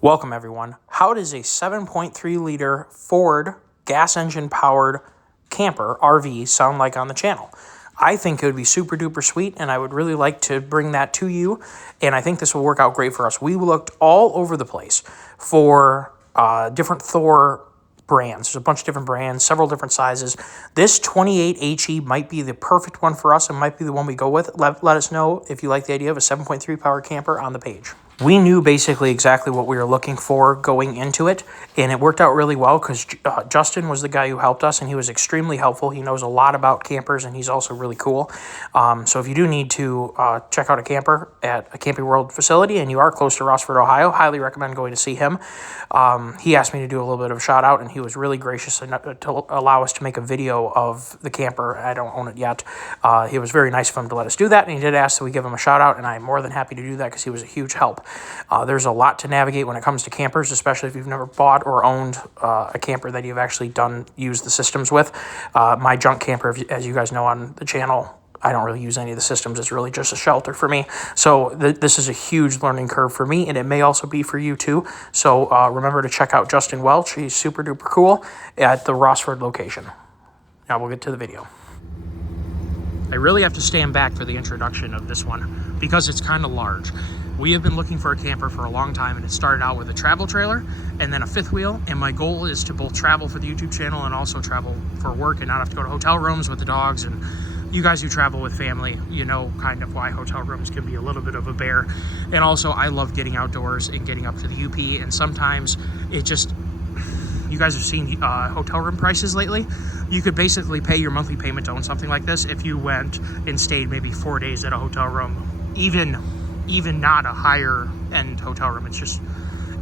Welcome everyone. How does a 7.3 liter Ford gas engine powered camper RV sound like on the channel? I think it would be super duper sweet, and I would really like to bring that to you, and I think this will work out great for us. We looked all over the place for different Thor brands. There's a bunch of different brands, several different sizes. This 28HE might be the perfect one for us and might be the one we go with. Let us know if you like the idea of a 7.3 power camper on the page. We knew basically exactly what we were looking for going into it, and it worked out really well because Justin was the guy who helped us, and he was extremely helpful. He knows a lot about campers, and he's also really cool. So if you do need to check out a camper at a Camping World facility and you are close to Rossford, Ohio, highly recommend going to see him. He asked me to do a little bit of a shout out, and he was really gracious enough to allow us to make a video of the camper. I don't own it yet. It was very nice of him to let us do that, and he did ask that we give him a shout out, and I'm more than happy to do that because he was a huge help. There's a lot to navigate when it comes to campers, especially if you've never bought or owned a camper that you've actually used the systems with. My junk camper, as you guys know on the channel, I don't really use any of the systems. It's really just a shelter for me. So this is a huge learning curve for me, and it may also be for you too. So remember to check out Justin Welch. He's super duper cool at the Rossford location. Now we'll get to the video. I really have to stand back for the introduction of this one because it's kind of large. We have been looking for a camper for a long time, and it started out with a travel trailer and then a fifth wheel. And my goal is to both travel for the YouTube channel and also travel for work and not have to go to hotel rooms with the dogs. And you guys who travel with family, you know kind of why hotel rooms can be a little bit of a bear. And also I love getting outdoors and getting up to the UP. And sometimes it just, you guys have seen hotel room prices lately. You could basically pay your monthly payment to own something like this if you went and stayed maybe 4 days at a hotel room, even not a higher end hotel room.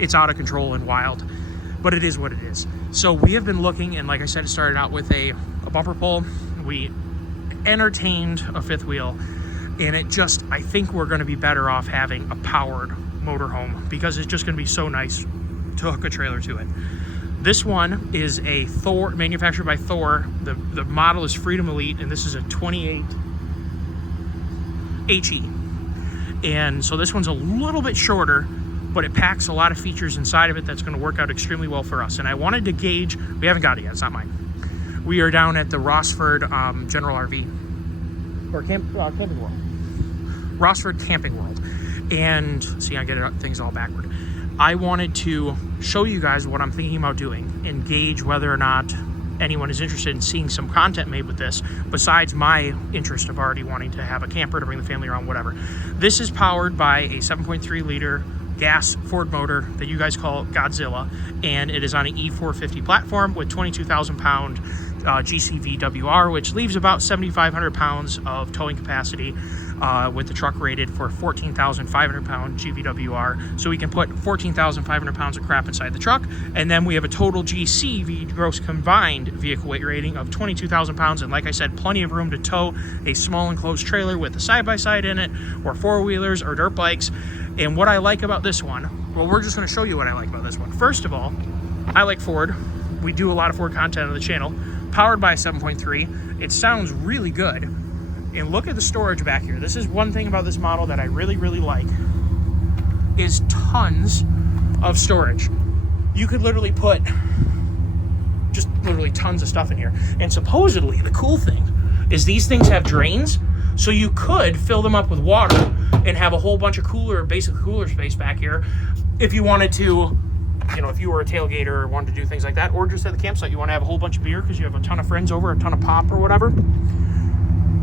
It's out of control and wild, but it is what it is. So we have been looking, and like I said, it started out with a bumper pull. We entertained a fifth wheel, and I think we're going to be better off having a powered motorhome because it's just going to be so nice to hook a trailer to it. This one is a Thor, manufactured by Thor. The model is Freedom Elite, and this is a 28HE. And so this one's a little bit shorter, but it packs a lot of features inside of it that's going to work out extremely well for us. And I wanted to gauge, we haven't got it yet, it's not mine. We are down at the Rossford General RV, or Camping World. Rossford Camping World. And see, I get things all backward. I wanted to show you guys what I'm thinking about doing and gauge whether or not anyone is interested in seeing some content made with this besides my interest of already wanting to have a camper to bring the family around, whatever. This is powered by a 7.3 liter gas Ford motor that you guys call Godzilla, and it is on an E450 platform with 22,000 pound gcvwr, which leaves about 7,500 pounds of towing capacity, with the truck rated for 14,500 pound GVWR. So we can put 14,500 pounds of crap inside the truck, and then we have a total GCV, gross combined vehicle weight rating, of 22,000 pounds. And like I said, plenty of room to tow a small enclosed trailer with a side-by-side in it, or four-wheelers or dirt bikes. And what I like about this one, well, we're just going to show you what I like about this one. First of all, I like Ford. We do a lot of Ford content on the channel. Powered by a 7.3, it sounds really good. And look at the storage back here. This is one thing about this model that I really, really like, is tons of storage. You could literally put just literally tons of stuff in here. And supposedly the cool thing is these things have drains, so you could fill them up with water and have a whole bunch of basic cooler space back here if you wanted to. You know, if you were a tailgater or wanted to do things like that, or just at the campsite, you want to have a whole bunch of beer because you have a ton of friends over, a ton of pop or whatever.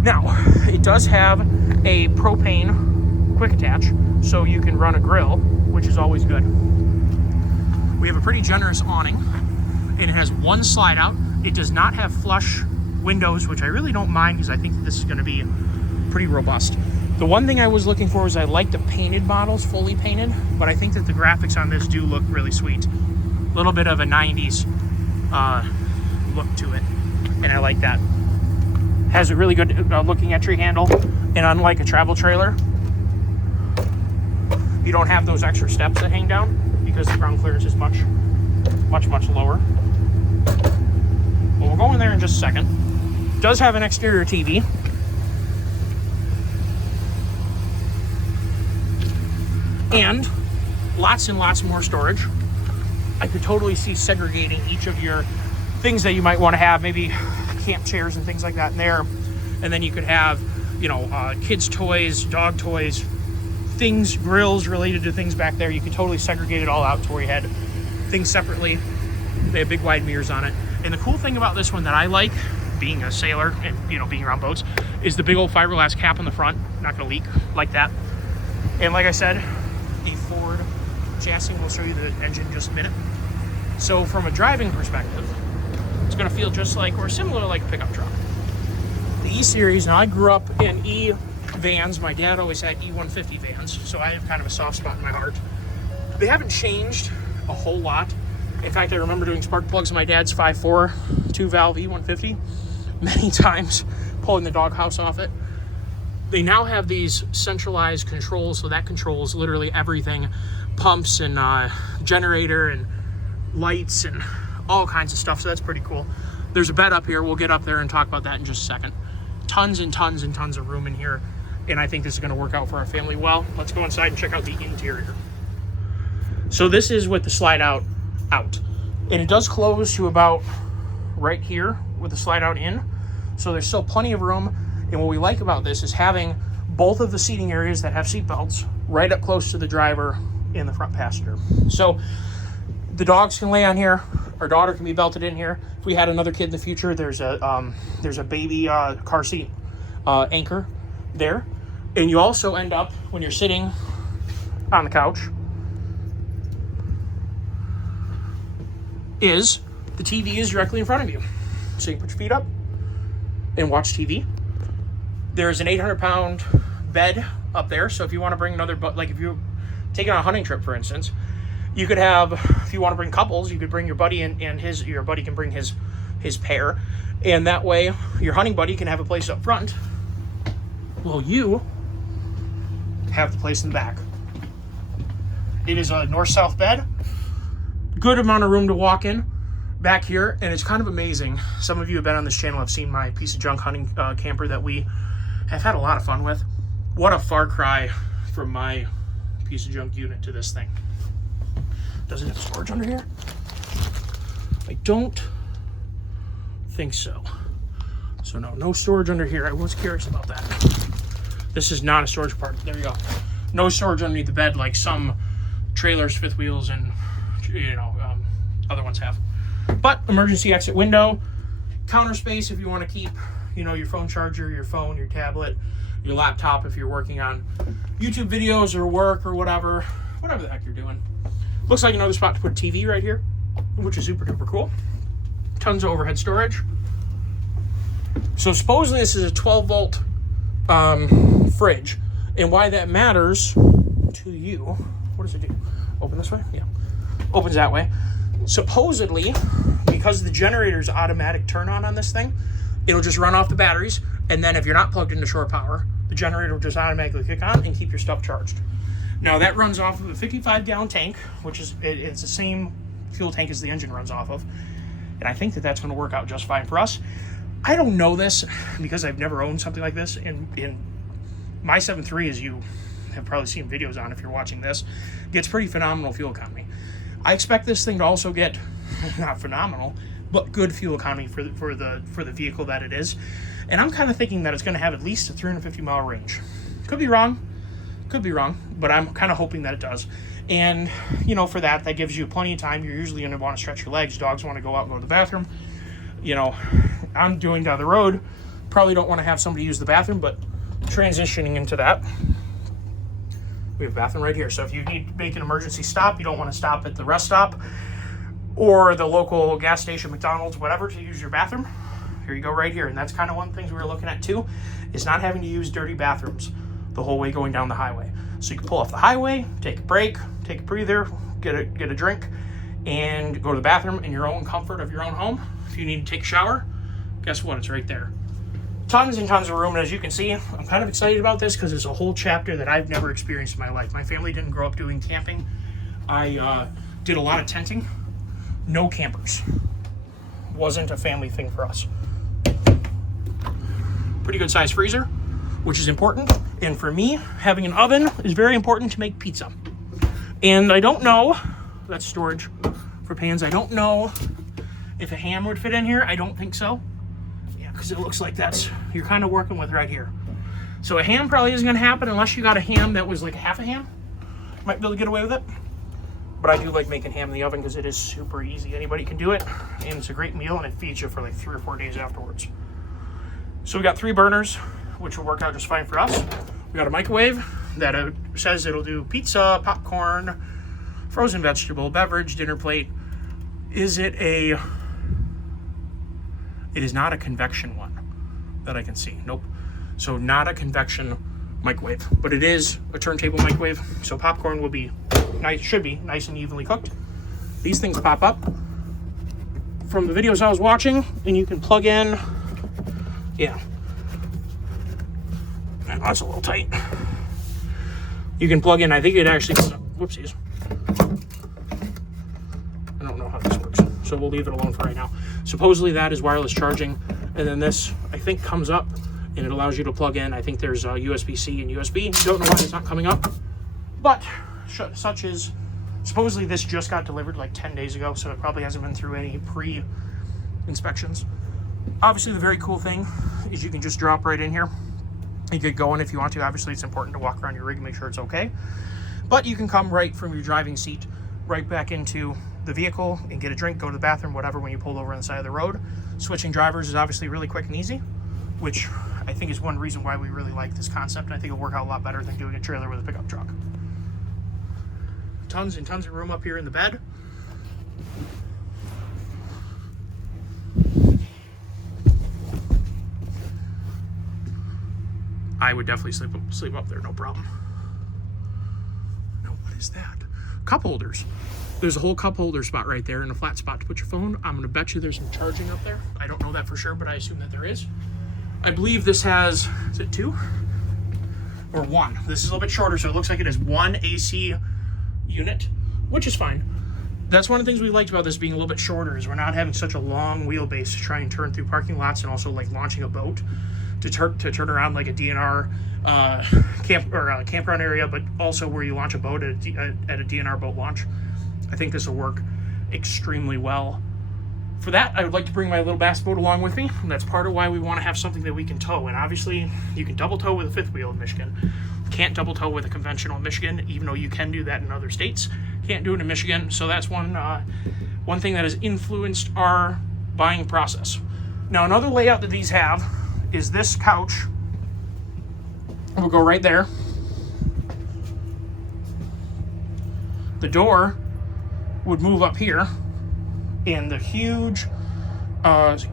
Now, it does have a propane quick attach, so you can run a grill, which is always good. We have a pretty generous awning, and it has one slide out. It does not have flush windows, which I really don't mind because I think that this is going to be pretty robust. The one thing I was looking for is I like the painted models, fully painted, but I think that the graphics on this do look really sweet. A little bit of a 90s look to it, and I like that. Has a really good looking entry handle, and unlike a travel trailer, you don't have those extra steps that hang down because the ground clearance is much, much, much lower. Well, we'll go in there in just a second. It does have an exterior TV. And lots and lots more storage. I could totally see segregating each of your things that you might want to have, maybe camp chairs and things like that in there. And then you could have, you know, kids' toys, dog toys, things, grills related to things back there. You could totally segregate it all out to where you had things separately. They have big wide mirrors on it. And the cool thing about this one that I like, being a sailor and, you know, being around boats, is the big old fiberglass cap on the front. Not gonna leak like that. And like I said, a Ford chassis. We'll show you the engine in just a minute. So from a driving perspective, it's gonna feel just like, or similar like a pickup truck. The E-Series, now I grew up in E vans. My dad always had E150 vans, so I have kind of a soft spot in my heart. They haven't changed a whole lot. In fact, I remember doing spark plugs in my dad's 5.4 2-valve E150 many times, pulling the doghouse off it. They now have these centralized controls, so that controls literally everything. Pumps and generator and lights and all kinds of stuff, so that's pretty cool. There's a bed up here. We'll get up there and talk about that in just a second. Tons and tons and tons of room in here, and I think this is going to work out for our family well. Let's go inside and check out the interior. So this is with the slide out, and it does close to about right here with the slide out in, so there's still plenty of room. And what we like about this is having both of the seating areas that have seat belts right up close to the driver and the front passenger. So the dogs can lay on here. Our daughter can be belted in here. If we had another kid in the future, there's a baby car seat anchor there. And you also end up, when you're sitting on the couch, is the TV is directly in front of you. So you can put your feet up and watch TV. There's an 800-pound bed up there. So if you want to bring another, like if you're taking on a hunting trip, for instance, you could have, if you want to bring couples, you could bring your buddy and your buddy can bring his pair. And that way your hunting buddy can have a place up front. Well, you have the place in the back. It is a north-south bed. Good amount of room to walk in back here. And it's kind of amazing. Some of you have been on this channel, have seen my piece of junk hunting camper that we have had a lot of fun with. What a far cry from my piece of junk unit to this thing. Does it have storage under here? I don't think so. So no storage under here. I was curious about that. This is not a storage part. There you go. No storage underneath the bed like some trailers, fifth wheels, and other ones have. But emergency exit window, counter space if you want to keep, your phone charger, your phone, your tablet, your laptop if you're working on YouTube videos or work or whatever the heck you're doing. Looks like another spot to put a TV right here, which is super duper cool. Tons of overhead storage. So supposedly this is a 12-volt fridge, and why that matters to you, what does it do? Open this way? Yeah. Opens that way. Supposedly, because the generator's automatic turn on this thing, it'll just run off the batteries, and then if you're not plugged into shore power, the generator will just automatically kick on and keep your stuff charged. Now that runs off of a 55-gallon tank, which is it's the same fuel tank as the engine runs off of, and I think that's going to work out just fine for us. I don't know this because I've never owned something like this, and in my 7.3, as you have probably seen videos on if you're watching this, gets pretty phenomenal fuel economy. I expect this thing to also get, not phenomenal, but good fuel economy for the vehicle that it is. And I'm kind of thinking that it's going to have at least a 350-mile range. Could be wrong, but I'm kind of hoping that it does. And, for that gives you plenty of time. You're usually going to want to stretch your legs. Dogs want to go out and go to the bathroom. I'm doing down the road. Probably don't want to have somebody use the bathroom, but transitioning into that, we have a bathroom right here. So if you need to make an emergency stop, you don't want to stop at the rest stop or the local gas station, McDonald's, whatever, to use your bathroom, here you go right here. And that's kind of one of the things we were looking at too, is not having to use dirty bathrooms the whole way going down the highway. So you can pull off the highway, take a break, take a breather, get a drink, and go to the bathroom in your own comfort of your own home. If you need to take a shower, guess what? It's right there. Tons and tons of room, and as you can see, I'm kind of excited about this because it's a whole chapter that I've never experienced in my life. My family didn't grow up doing camping. I did a lot of tenting. No campers. Wasn't a family thing for us. Pretty good size freezer, which is important. And for me, having an oven is very important to make pizza. And I don't know, that's storage for pans. I don't know if a ham would fit in here. I don't think so. Yeah, because it looks like that's, you're kind of working with right here. So a ham probably isn't going to happen unless you got a ham that was like half a ham. Might be able to get away with it. But I do like making ham in the oven because it is super easy. Anybody can do it, and it's a great meal, and it feeds you for like 3 or 4 days afterwards. So we got 3 burners, which will work out just fine for us. We got a microwave that says it'll do pizza, popcorn, frozen vegetable, beverage, dinner plate. It is not a convection one that I can see. Nope. So not a convection microwave, but it is a turntable microwave. So popcorn will be nice, should be nice and evenly cooked. These things pop up from the videos I was watching, and you can plug in. Yeah, that's a little tight. You can plug in. I think it actually. Whoopsies. I don't know how this works, so we'll leave it alone for right now. Supposedly that is wireless charging, and then this I think comes up and it allows you to plug in. I think there's USB-C and USB. Don't know why it's not coming up, but such is, supposedly this just got delivered like 10 days ago, so it probably hasn't been through any pre-inspections. Obviously, the very cool thing is you can just drop right in here. You could go in if you want to. Obviously, it's important to walk around your rig and make sure it's okay. But you can come right from your driving seat right back into the vehicle and get a drink, go to the bathroom, whatever, when you pull over on the side of the road. Switching drivers is obviously really quick and easy, which I think is one reason why we really like this concept, and I think it'll work out a lot better than doing a trailer with a pickup truck. Tons and tons of room up here in the bed. I would definitely sleep up there, no problem. Now, what is that? Cup holders. There's a whole cup holder spot right there and a flat spot to put your phone. I'm gonna bet you there's some charging up there. I don't know that for sure, but I assume that there is. I believe this has, is it 2 or 1? This is a little bit shorter, so it looks like it has 1 AC unit, which is fine. That's one of the things we liked about this being a little bit shorter, is we're not having such a long wheelbase to try and turn through parking lots, and also like launching a boat to turn around like a DNR campground area, but also where you launch a boat at a DNR boat launch. I think this will work extremely well. For that, I would like to bring my little bass boat along with me. And that's part of why we want to have something that we can tow. And obviously, you can double tow with a fifth wheel in Michigan. Can't double tow with a conventional in Michigan, even though you can do that in other states. Can't do it in Michigan. So that's one thing that has influenced our buying process. Now, another layout that these have is this couch. We'll go right there. The door would move up here, and the huge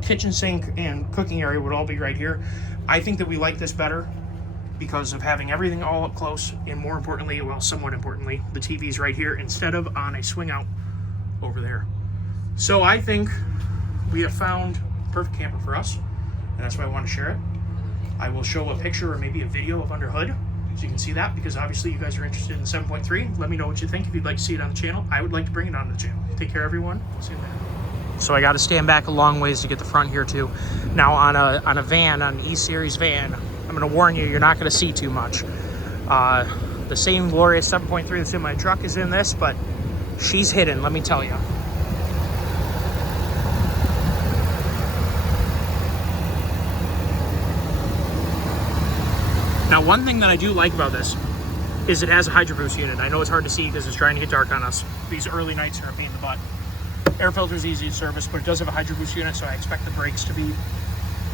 kitchen sink and cooking area would all be right here. I think that we like this better because of having everything all up close, and more importantly, well, somewhat importantly, the TV's right here instead of on a swing out over there. So I think we have found the perfect camper for us, and that's why I want to share it. I will show a picture or maybe a video of under hood so you can see that, because obviously you guys are interested in the 7.3. Let me know what you think if you'd like to see it on the channel. I would like to bring it on the channel. Take care, everyone. See you later. So I got to stand back a long ways to get the front here too. Now on a van, on an E-Series van, I'm going to warn you, you're not going to see too much. The same glorious 7.3 that's in my truck is in this, but she's hidden, let me tell you. Now, one thing that I do like about this is it has a Hydro Boost unit. I know it's hard to see because it's trying to get dark on us. These early nights are a pain in the butt. Air filter is easy to service, but it does have a Hydro Boost unit, so I expect the brakes to be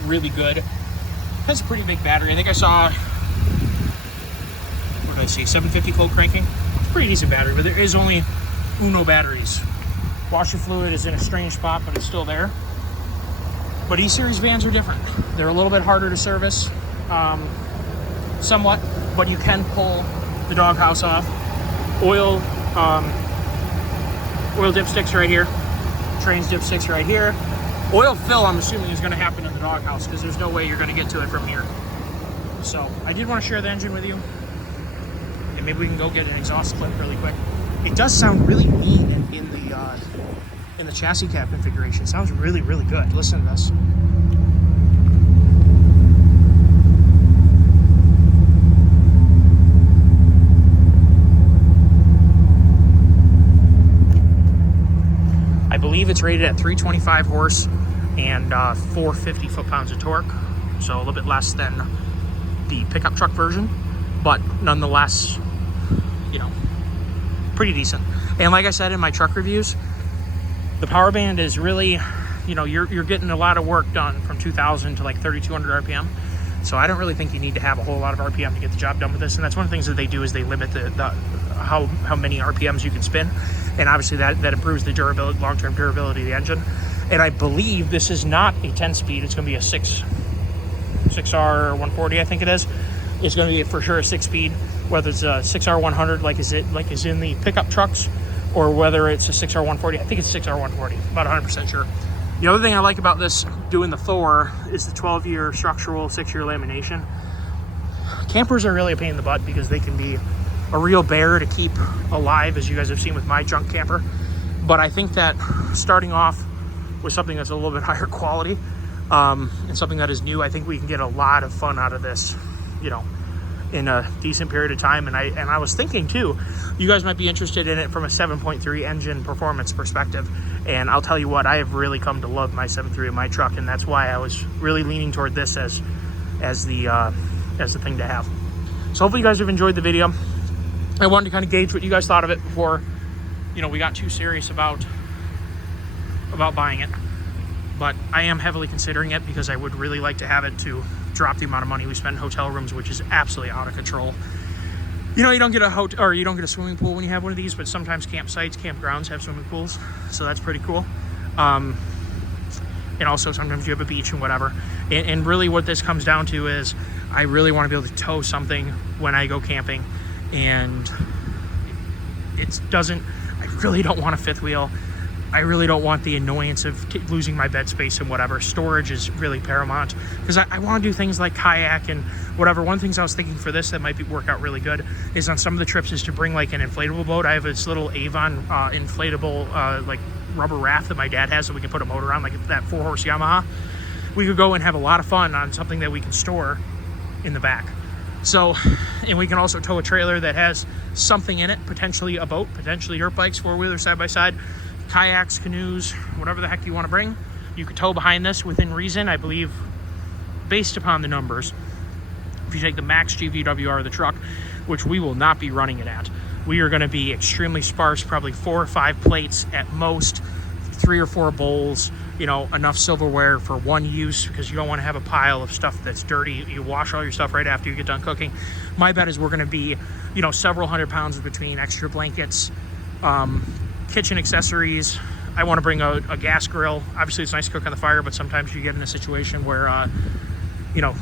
really good. It has a pretty big battery. I think I saw, what did I see, 750 cold cranking? It's a pretty decent battery, but there is only Uno batteries. Washer fluid is in a strange spot, but it's still there. But E-Series vans are different. They're a little bit harder to service. Somewhat, but you can pull the doghouse off. Oil dipsticks right here. Trains dipsticks right here. Oil fill, I'm assuming, is going to happen in the doghouse because there's no way you're going to get to it from here. So I did want to share the engine with you, and maybe we can go get an exhaust clip really quick. It does sound really neat in the chassis cab configuration. It sounds really, really good. Listen to this. believe it's rated at 325 horse and 450 foot-pounds of torque, so a little bit less than the pickup truck version, but nonetheless, you know, pretty decent. And like I said in my truck reviews, the power band is really, you know, you're getting a lot of work done from 2,000 to like 3,200 RPM. So I don't really think you need to have a whole lot of RPM to get the job done with this. And that's one of the things that they do is they limit how many RPMs you can spin. And obviously that improves the durability, long-term durability of the engine. And I believe this is not a 10-speed. It's going to be a 6R 140, I think it is. It's going to be for sure a 6-speed, whether it's a 6R 100 like is in the pickup trucks, or whether it's a 6R 140. I think it's 6R 140, about 100% sure. The other thing I like about this, doing the Thor, is the 12-year structural, 6-year lamination. Campers are really a pain in the butt because they can be a real bear to keep alive, as you guys have seen with my junk camper. But I think that starting off with something that's a little bit higher quality and something that is new, I think we can get a lot of fun out of this, you know, in a decent period of time. And I was thinking too, you guys might be interested in it from a 7.3 engine performance perspective. And I'll tell you what, I have really come to love my 7.3 in my truck, and that's why I was really leaning toward this as the thing to have. So hopefully you guys have enjoyed the video. I wanted to kind of gauge what you guys thought of it before, you know, we got too serious about buying it. But I am heavily considering it because I would really like to have it to drop the amount of money we spend in hotel rooms, which is absolutely out of control. You know, you don't get a swimming pool when you have one of these, but sometimes campsites, campgrounds have swimming pools, so that's pretty cool. And also sometimes you have a beach and whatever. And really what this comes down to is I really want to be able to tow something when I go camping, and I really don't want a fifth wheel. I really don't want the annoyance of losing my bed space and whatever. Storage is really paramount because I want to do things like kayak and whatever. One of the things I was thinking for this that might work out really good is on some of the trips is to bring like an inflatable boat. I have this little Avon inflatable like rubber raft that my dad has that we can put a motor on, like that 4-horse Yamaha. We could go and have a lot of fun on something that we can store in the back. So, and we can also tow a trailer that has something in it, potentially a boat, potentially dirt bikes, 4-wheelers, side-by-side, kayaks, canoes, whatever the heck you want to bring. You could tow behind this within reason, I believe, based upon the numbers. If you take the max gvwr of the truck, which we will not be running it at, we are going to be extremely sparse, probably 4 or 5 plates at most, 3 or 4 bowls, you know, enough silverware for one use because you don't want to have a pile of stuff that's dirty. You wash all your stuff right after you get done cooking. My bet is we're going to be, you know, several hundred pounds between extra blankets, kitchen accessories. I want to bring a gas grill. Obviously it's nice to cook on the fire, but sometimes you get in a situation where you know,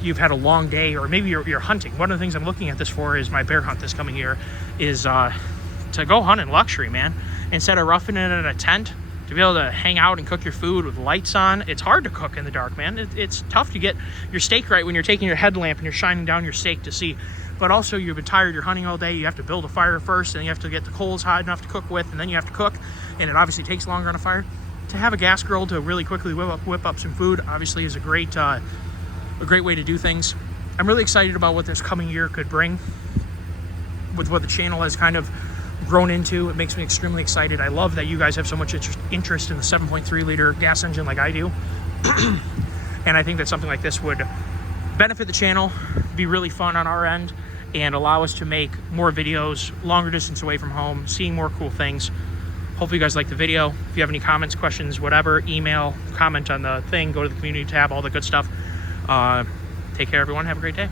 you've had a long day, or maybe you're hunting. One of the things I'm looking at this for is my bear hunt this coming year is to go hunt in luxury, man. Instead of roughing it in a tent, to be able to hang out and cook your food with lights on. It's hard to cook in the dark, man. It's tough to get your steak right when you're taking your headlamp and you're shining down your steak to see. But also you've been tired, you're hunting all day, you have to build a fire first, and you have to get the coals hot enough to cook with, and then you have to cook, and it obviously takes longer on a fire. To have a gas grill to really quickly whip up some food obviously is a great way to do things. I'm really excited about what this coming year could bring with what the channel has kind of grown into. It makes me extremely excited. I love that you guys have so much interest in the 7.3 liter gas engine like I do. And I think that something like this would benefit the channel, be really fun on our end, and allow us to make more videos, longer distance away from home, seeing more cool things. Hopefully you guys like the video. If you have any comments, questions, whatever, email, comment on the thing, go to the community tab, all the good stuff. Take care, everyone. Have a great day.